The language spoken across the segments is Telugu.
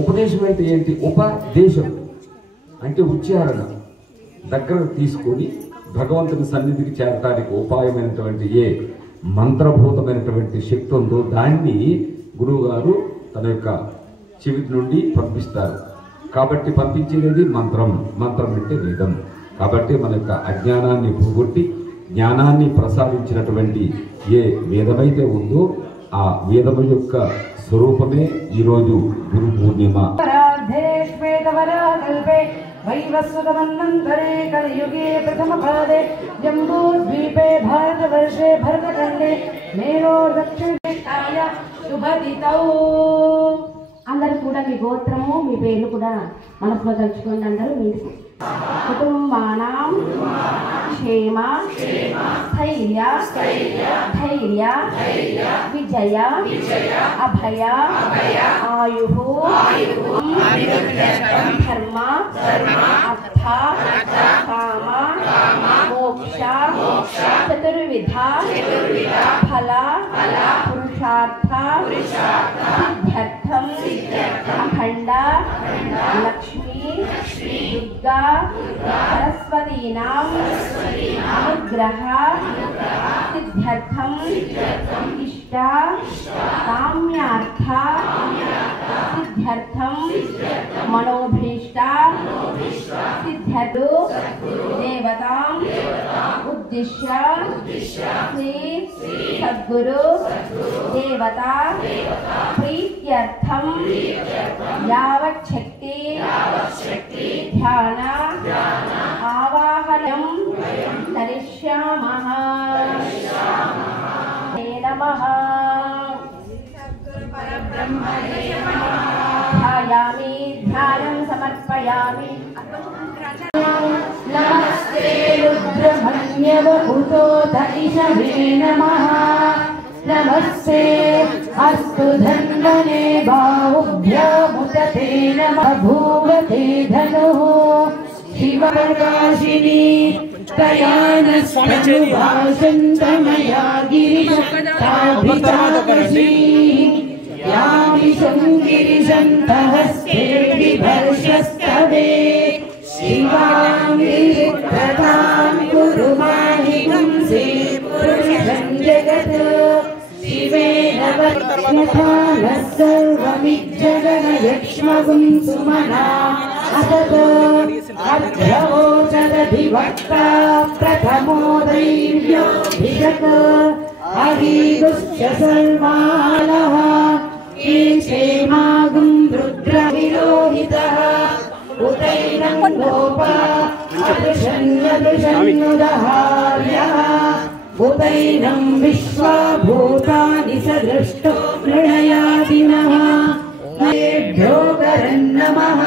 ఉపదేశం అంటే ఏంటి? ఉపదేశం అంటే ఉచ్చారణ దగ్గర తీసుకొని భగవంతుని సన్నిధికి చేరటానికి ఉపాయమైనటువంటి ఏ మంత్రభూతమైనటువంటి శక్తి ఉందో దాన్ని గురువుగారు తన యొక్క చెవి నుండి పంపిస్తారు. కాబట్టి పంపించేది మంత్రం. మంత్రం అంటే వేదం. కాబట్టి మన యొక్క అజ్ఞానాన్ని పోగొట్టి జ్ఞానాన్ని ప్రసాదించినటువంటి ఏ వేదమైతే ఉందో ఆ వేదము యొక్క స్వరూపమే ఈరోజు గురు పూర్ణిమ. वैवस्वतमन्वन्तरे कलियुगे प्रथमपादे जम्बूद्वीपे भारतवर्षे भरतखण्डे मेरोर्दक्षिणेष्टाय शुभदितौ. అందరూ కూడా మీ గోత్రము మీ పేర్లు కూడా మనసులో తలుచుకోండి. అందరూ మీ కుటుంబానాం క్షేమ స్థైర్య ధైర్య విజయ అభయ ఆయు ధర్మ అర్థ కామ మోక్ష చతుర్విధ ఫల పురుషార్థ సిద్ధ్యర్థం అఖండ లక్ష్మీ దుర్గా సరస్వతీనాం అనుగ్రహ సిద్ధ్యర్థం ఇష్ట కామ్యార్థ సిద్ధ్యర్థం మనోభీష్ట సిద్ధ్యర్థు దేవతాం ఉద్దిశ్య శ్రీ సద్గురు దేవతా ప్రీత్యర్థం యావచ్చక్తి ధ్యాన ఆవాహనం కరిష్యామః. నమః. ధ్యాయామి ధ్యానం సమర్పయామి. नमस्ते रुद्रमन्यवभूतोत इषवे नमः. नमस्ते अस्तु धन्वने बाहुभ्यामुदते नमः. भूवते धनुः शिवप्रकाशिनी तयानस्तनुभाषन्तमया गिरिशक्ताभिताकशी यामिषं गिरिशन्तहस्ते बिभर्षस्तवे शिवां कुरु माहितं से पुरुषं जगत् शिवेन यथा नः सर्वमिज्जगनयक्ष्मगुं सुमना असत् अभ्यवोचदधिवक्ता प्रथमो दैव्यो भिषक् अहीदुश्च सर्वालः ईशेमागुं रुद्रविरोहितः उतैनं गोपा अदृशन्नुदहार्यः उतैनं विश्वाभूतानि सदृष्टो मृणयादिनः नेभ्यो करन्नमः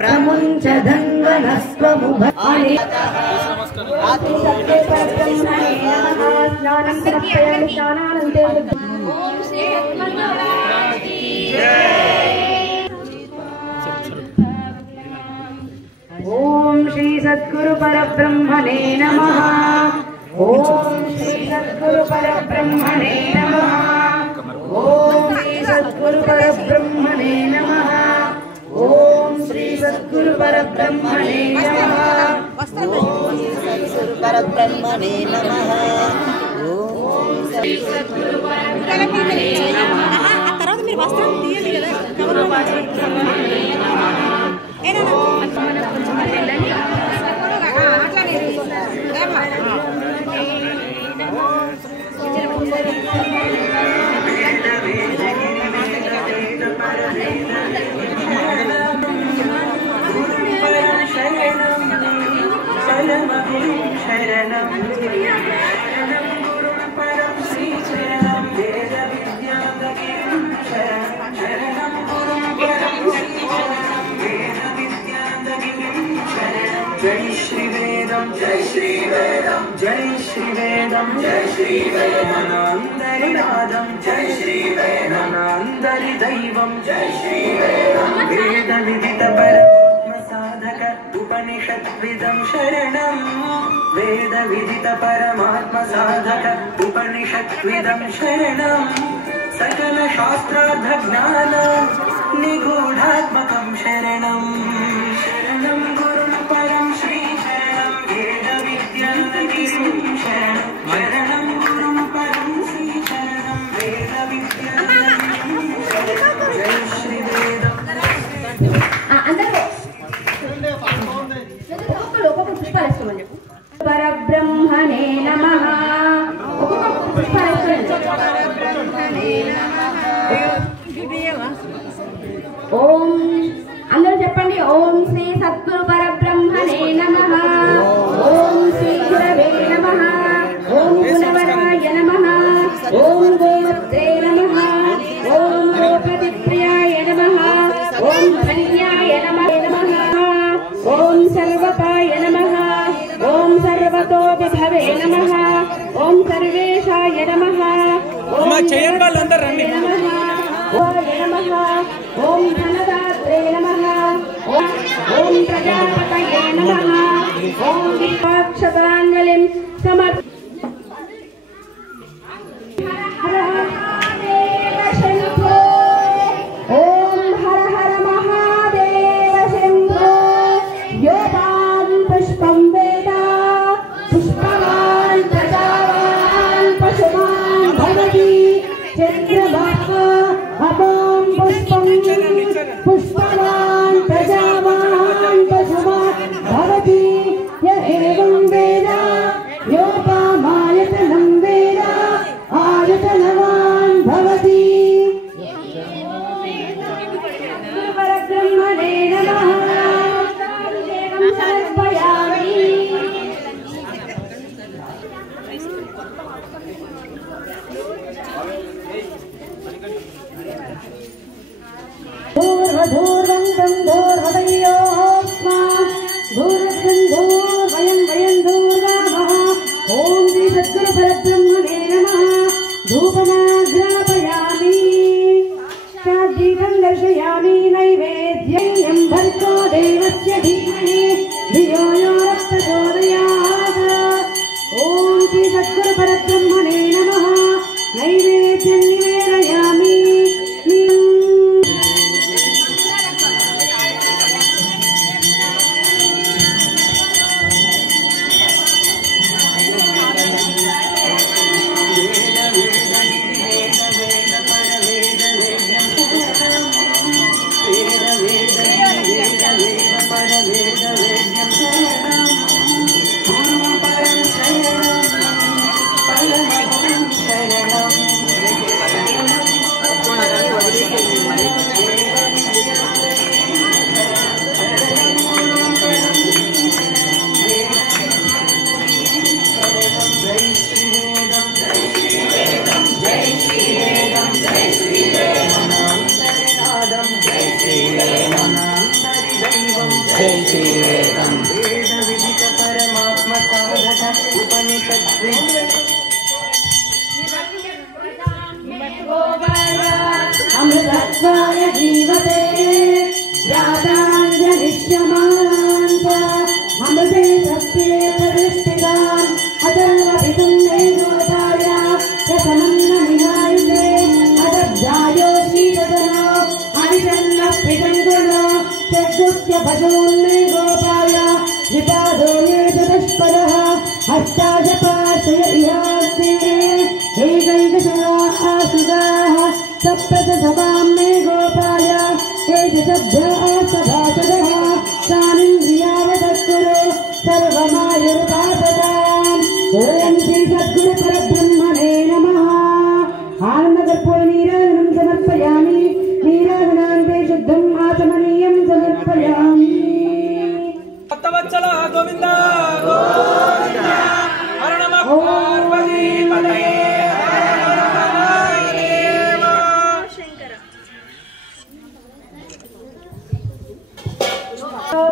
प्रमुञ्च धन्वनस्त्वमुभानि ओम श्री सद्गुरु परब्रह्मणे नमः. ओम श्री सद्गुरु परब्रह्मणे नमः. ओम श्री सद्गुरु परब्रह्मणे नमः. ओम श्री सद्गुरु परब्रह्मणे नमः. ओम श्री सद्गुरु परब्रह्मणे नमः. ओम श्री सद्गुरु परब्रह्मणे नमः. ఆ తర్వాత మీరు వస్త్రం తీయండి కదా కవర్ బ్రహ్మणे నమః. ఏనా जय श्री वेदम जय श्री वेदम जय श्री वेदम जय श्री वेदम अंदरि नादम जय श्री वेदम अंदरि दैवम जय श्री वेदम वेद विदित परम साधक उपनिषद्विदं शरणं वेद विदित परमात्म साधक उपनिषद्विदं शरणं सकल शास्त्रार्थ ज्ञान निगूढात्मकं शरणं शरणं गुरुं परं श्री शरणं वेदविद्यानिधिं शरणं शरणं गुरुं परं श्री शरणं वेदविद्यानिधिं शरणं जय श्री वेदं परब्रह्मणे नमः। ఓం అందరూ చెప్పండి. ఓం శ్రీ సద్గురు పరబ్రహ్మణే నమః. ఓం శ్రీ గురవే నమః. ఓం గుణవరాయ నమః. ఓం గోత్రే నమః. ఓం గోపతిప్రియాయ నమః. ఓం ధన్యాయ నమః. ఓం సర్వపాయ నమః. ఓం సర్వతో విభవే నమః. ఓం సర్వేశాయ నమః. ఓం చేయని వాళ్ళందరూ రండి. ఓం ధనదాత్రే నమః. ఓం ప్రజాపతయే నమః. ఓం దీపాక్షతాంజలిం సమర్ప ఓం హర హర మహాదేవ శంభో. యోగాన్ పుష్పం వేద పుష్పవాన్ ప్రజావాన్ పశుమాన్ భవతి చంద్రబాహ అపాం పుష్పం పుష్పవాన్ ప్రజావాన్ పశుమాన్ భవతి య ఏవం వేద యోపామాయతనం వేద ఆయతనవాన్ భవతి. పరబ్రహ్మణే నమః. సమర్పయామి. धूर्वधूर्वन्तं धूर्वदयोस्मा धूर्वं धूर्वयं वयं धूर्वामः. ॐ श्री सद्गुरु परब्रह्मणे नमः. धूपमाग्रापयामि शादीपं दर्शयामि नैवेद्यं भर्गो देवस्य धीमहि धियो यो न प्रचोदयात्. ॐ श्री सद्गुरु परब्रह्मणे नमः. नैवेद्यं निवेदयामि. अमृतत्वाय जीवते राधाञ्जलिष्यमान् अमृते सत्ये प्रतिष्ठितान् अतर्वपितुं मे गोदाय प्रथमं न विहायुते अदब्जायो शीतदनो अनिशन्नः पितङ्गुणो चतुर्थ्य भजोन्मे गोपाय विपादो ये चतुष्पदः हस्ताशपाशय इहास्ते एकैकशया आशुगाः सप्तसभां मे गोपाय एजसभ्याः सभासदः तानिन्द्रियावतत्कुरु सर्वमायुर्भासताम्. ॐ श्री सद्गुरु परब्रह्मणे नमः. आनन्दकर्पूर नीराजनं समर्पयामि. नीराजनान्ते शुद्धम् आचमनीयं समर्पयामि. भक्तवत्सल गोविन्द गोविन्द हर नमः पार्वतीपतये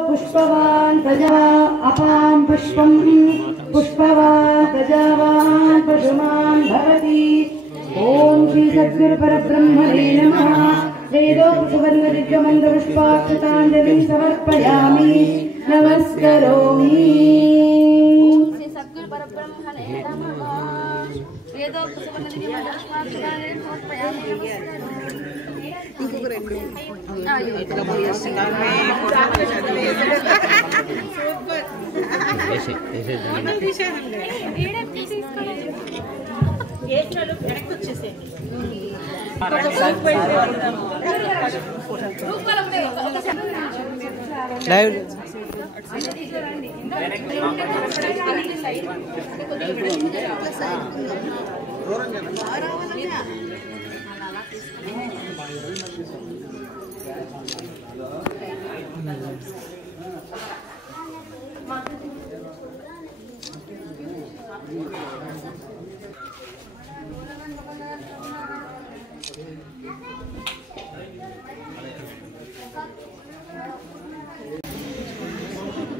पुष्पवान् प्रजा अपां पुष्पं पुष्पवान् प्रजावान् पशुमान् भवति. ॐ श्री सद्गुरु परब्रह्मणे नमः. वेदोपसुवर्णदिव्यमन्त्रपुष्पाक्षताञ्जलिं समर्पयामि. नमस्करोमि. श्री सद्गुरु परब्रह्मणे नमः. वेदोपसुवर्णदिव्यमन्त्रपुष्पाक्षताञ्जलिं समर्पयामि. नमस्करोमि.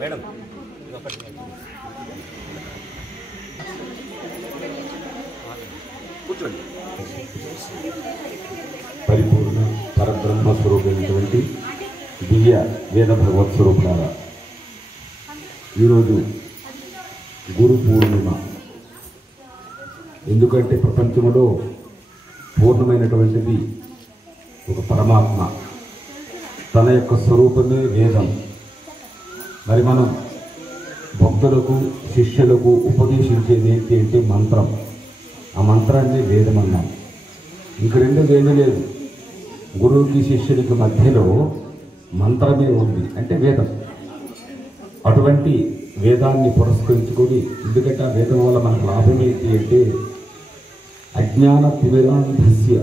మేడం కూర్చోండి. పరిపూర్ణ పరబ్రహ్మ స్వరూపమైనటువంటి దివ్య వేద భగవత్ స్వరూపులారా, ఈరోజు గురు పూర్ణిమ. ఎందుకంటే ప్రపంచంలో పూర్ణమైనటువంటిది ఒక పరమాత్మ, తన యొక్క స్వరూపమే వేదం. మరి మనం భక్తులకు శిష్యులకు ఉపదేశించేది ఏంటి అంటే మంత్రం. ఆ మంత్రాన్ని వేదం అన్నాం. ఇంక రెండోది ఏమీ లేదు. గురువుకి శిష్యుడికి మధ్యలో మంత్రమే ఉంది, అంటే వేదం. అటువంటి వేదాన్ని పురస్కరించుకొని, ఎందుకంటే ఆ వేదం వల్ల మనకు లాభం ఏంటి అంటే అజ్ఞాన తిమిరాంధస్య,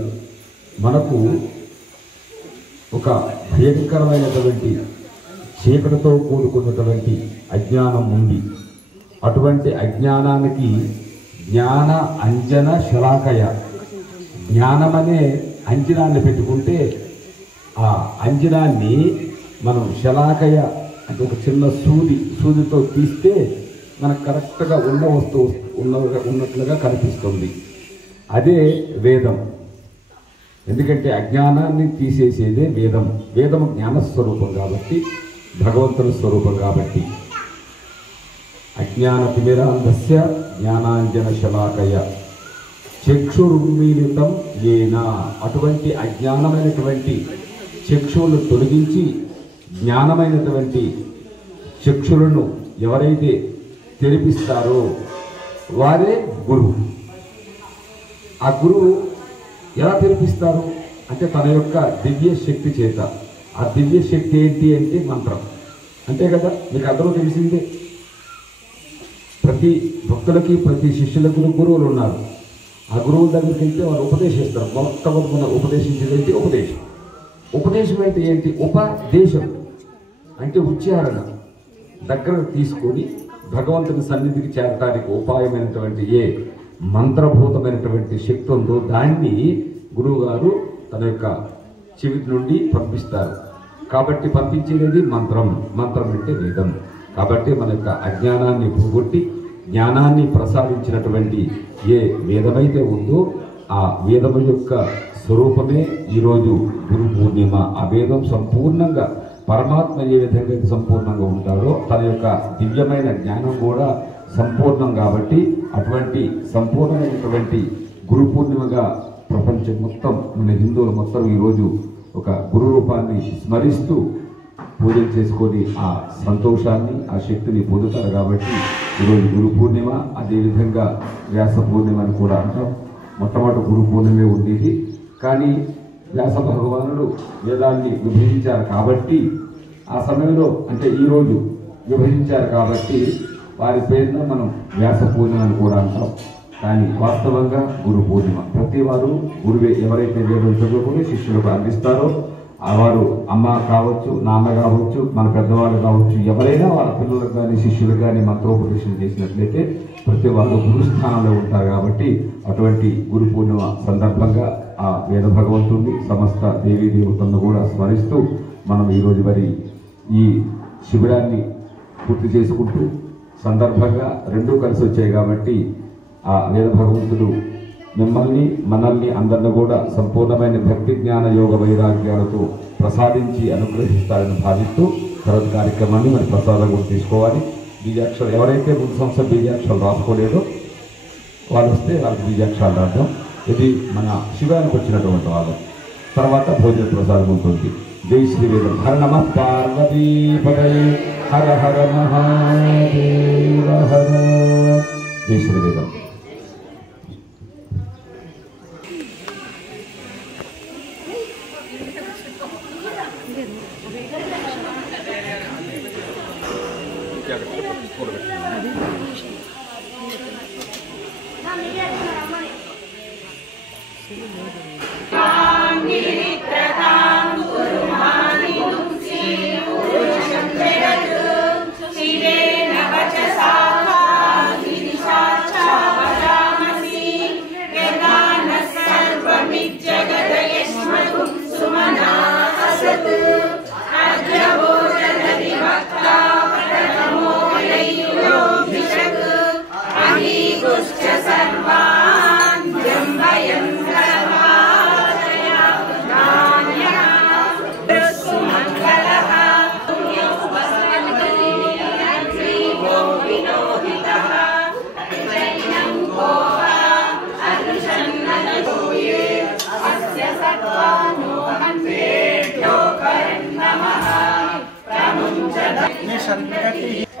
మనకు ఒక భయంకరమైనటువంటి చీకటితో కూడుకున్నటువంటి అజ్ఞానం ఉంది. అటువంటి అజ్ఞానానికి జ్ఞాన అంజన శలాకయ, జ్ఞానమనే అంజనాన్ని పెట్టుకుంటే ఆ అంజనాన్ని మనం శలాకయ అంటే ఒక చిన్న సూదితో తీస్తే మనకు కరెక్ట్గా ఉన్న వస్తువు ఉన్నట్లుగా కనిపిస్తుంది. అదే వేదం. ఎందుకంటే అజ్ఞానాన్ని తీసేసేదే వేదం. వేదము జ్ఞానస్వరూపం కాబట్టి, భగవంతుని స్వరూపం కాబట్టి. అజ్ఞాన తిమిరాంధస్య జ్ఞానాంజన శలాకయ చక్షురున్మీలితం ఏన, అటువంటి అజ్ఞానమైనటువంటి చక్షువులు తొలగించి జ్ఞానమైనటువంటి చక్షులను ఎవరైతే తెరిపిస్తారో వారే గురువు. ఆ గురువు ఎలా తెరిపిస్తారు అంటే తన యొక్క దివ్య శక్తి చేత. ఆ దివ్య శక్తి ఏంటి అంటే మంత్రం. అంతే కదా, మీకు అందరూ తెలిసిందే. ప్రతి భక్తులకి ప్రతి శిష్యులకు గురువులు ఉన్నారు. ఆ గురువుల దగ్గరికి వెళ్తే వారు ఉపదేశిస్తారు. మొట్టమొదటి ఉపదేశించేది ఏంటి? ఉపదేశం. ఉపదేశం అంటే ఏంటి? ఉపదేశం అంటే ఉచ్చారణ. దగ్గర తీసుకొని భగవంతుని సన్నిధికి చేరటానికి ఉపాయమైనటువంటి ఏ మంత్రభూతమైనటువంటి శక్తి ఉందో దాన్ని గురువుగారు తన యొక్క చెవి నుండి పంపిస్తారు. కాబట్టి పంపించేది మంత్రం. మంత్రం అంటే వేదం. కాబట్టి మన యొక్క అజ్ఞానాన్ని పోగొట్టి జ్ఞానాన్ని ప్రసాదించినటువంటి ఏ వేదమైతే ఉందో ఆ వేదము యొక్క స్వరూపమే ఈరోజు గురు పూర్ణిమ. ఆ వేదం సంపూర్ణంగా పరమాత్మ ఏ విధంగా అయితే సంపూర్ణంగా ఉంటాడో తన యొక్క దివ్యమైన జ్ఞానం కూడా సంపూర్ణం. కాబట్టి అటువంటి సంపూర్ణమైనటువంటి గురు పూర్ణిమగా ప్రపంచం మొత్తం, మన హిందువులు మొత్తం ఈరోజు ఒక గురు రూపాన్ని స్మరిస్తూ పూజలు చేసుకొని ఆ సంతోషాన్ని ఆ శక్తిని పొందుతారు. కాబట్టి ఈరోజు గురు పూర్ణిమ. అదేవిధంగా వ్యాస పూర్ణిమ అని కూడా అంటాం. మొట్టమొదటి గురు పూర్ణిమే ఉండేది, కానీ వ్యాస భగవానుడు వేదాన్ని విభజించారు కాబట్టి ఆ సమయంలో అంటే ఈరోజు విభజించారు కాబట్టి వారి పేరున మనం వ్యాస పూర్ణిమ అని కూడా అంటాం. కానీ వాస్తవంగా గురు పూర్ణిమ. ప్రతి వారు గురువే ఎవరైతే వేదం చదువుకొని శిష్యులకు అందిస్తారో వారు అమ్మ కావచ్చు, నాన్న కావచ్చు, మన పెద్దవాళ్ళు కావచ్చు, ఎవరైనా వాళ్ళ పిల్లలకు కానీ శిష్యులకు కానీ మంత్రోపదేశం చేసినట్లయితే ప్రతి వారు గురుస్థానంలో ఉంటారు. కాబట్టి అటువంటి గురు పూర్ణిమ సందర్భంగా ఆ వేద భగవంతుడిని సమస్త దేవీ దేవతలను కూడా స్మరిస్తూ మనం ఈరోజు మరి ఈ శిబిరాన్ని పూర్తి చేసుకుంటూ సందర్భంగా రెండూ కలిసి వచ్చాయి. కాబట్టి ఆ వేద భగవంతుడు మిమ్మల్ని మనల్ని అందరిని కూడా సంపూర్ణమైన భక్తి జ్ఞాన యోగ వైరాగ్యాలతో ప్రసాదించి అనుగ్రహిస్తారని భావిస్తూ తర్వాత కార్యక్రమాన్ని మరి ప్రసాదం కూడా తీసుకోవాలి. బీజాక్షరాలు ఎవరైతే ముందు సంవత్సరం బీజాక్షరాలు రాసుకోలేదో వాళ్ళు వస్తే వాళ్ళకి బీజాక్షరాలు రాద్దాం. ఇది మన శివానికి వచ్చినటువంటి వాళ్ళు. తర్వాత భోజన ప్రసాదం ఉంటుంది. జై శ్రీవేదం. హర నమ పార్వతీపతయే హర హర మహాదేవ హర. జై శ్రీవేదం. संगति